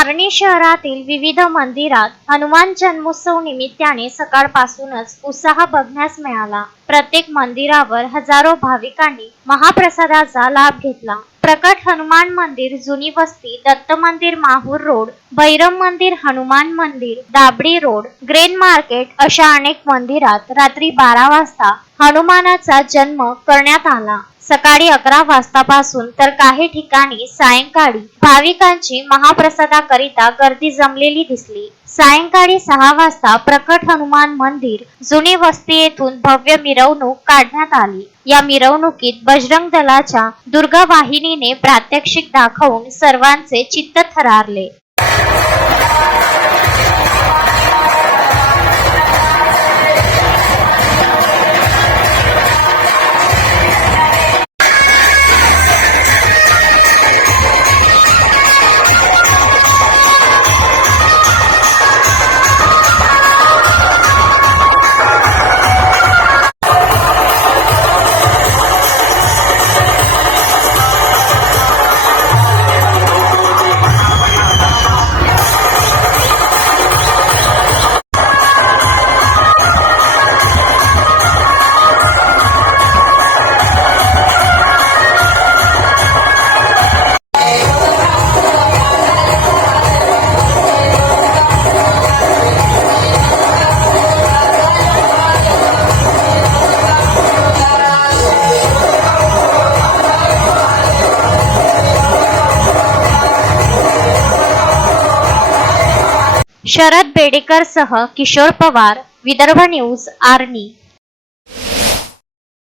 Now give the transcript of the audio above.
आर्णी शहरातील विविध मंदिरात हनुमान जन्मोत्सव निमित्ताने सकाळपासूनच उत्साह बघण्यास मिळाला। प्रत्येक मंदिरावर हजारो भाविकांनी महाप्रसादाचा लाभ घेतला। प्रकट हनुमान मंदिर, जुनी वस्ती, दत्त मंदिर, माहूर रोड, भैरव मंदिर, हनुमान मंदिर, दाबडी रोड, ग्रेन मार्केट अशा अनेक मंदिरात रात्री 12 वाजता हनुमानाचा जन्म करण्यात आला। सकाळी 11 वाजतापासून तर काही ठिकाणी सायंकाळी भाविकांची महाप्रसादाकरिता गर्दी जमलेली दिसली। सायंकाळी 6 वाजता प्रकट हनुमान मंदिर, जुनी वस्ती येथून भव्य मिरवणूक काढण्यात आली। या मिरवणुकीत बजरंग दलाच्या दुर्गा वाहिनीने प्रात्यक्षिक दाखवून सर्वांचे चित्त थरारले। शरद बेडेकर सह किशोर पवार, विदर्भ न्यूज, आर्णी।